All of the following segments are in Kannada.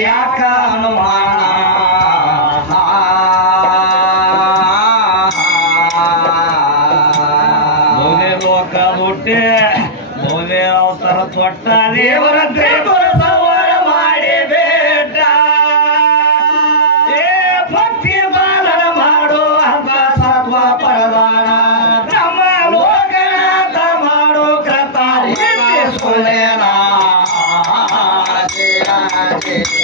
ಯಾಕ ಅನುಮಾನ ಮೌನೆ ಲೋಕ ಮುಟ್ಟೆ ಮೌನೆ ಅವಸರ ತೊಟ್ಟ ದೇವರ ದೇವರ Yeah.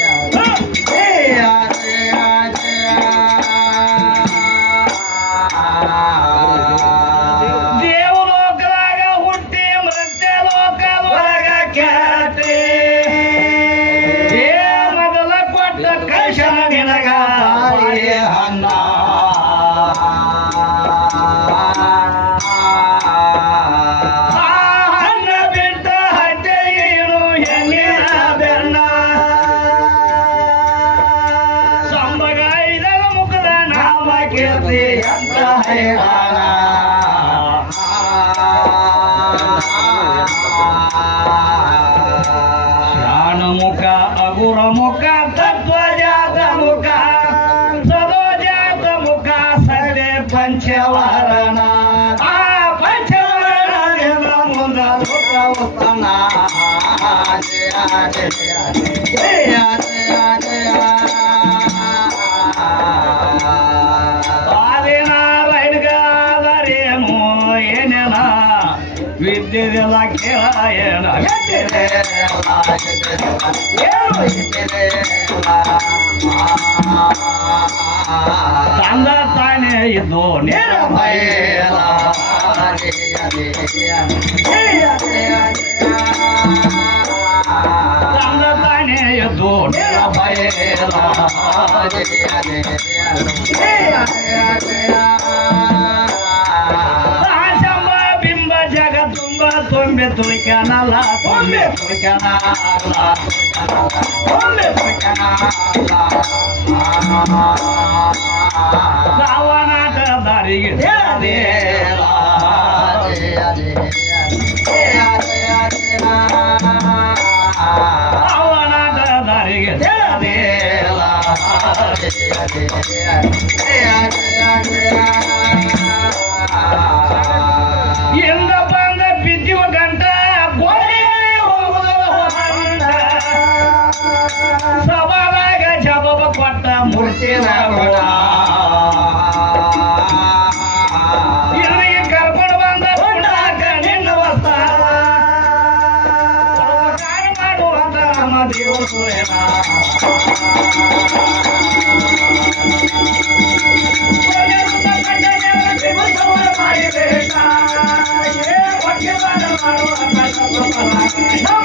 मुका तत्व जात मुका सदो जात मुका सगळे पंचवारणा पंचवारणा मुंदा लोक होताना ಮೆಚ್ಚಿದೆಲ್ಲ ಕೇಳಾಯಣ ತಂದ ತಾನೇ ಇದ್ದು ನೇರ ಬಯಲ ತಂದ ತಾನೇ ಇದ್ದು ನೇರ ಬಯಲ ತುಂಬೆ ತುಳಿಕನಲ್ಲ ತುಂಬೆ ತುಳಿಕನಲ್ಲ ತುಂಬೆ ತುಳಿಕನಲ್ಲ ಸಾವನಾಟ ದಾರಿಗೆ ಅದೇ ಅದೇ Montana. Yeah.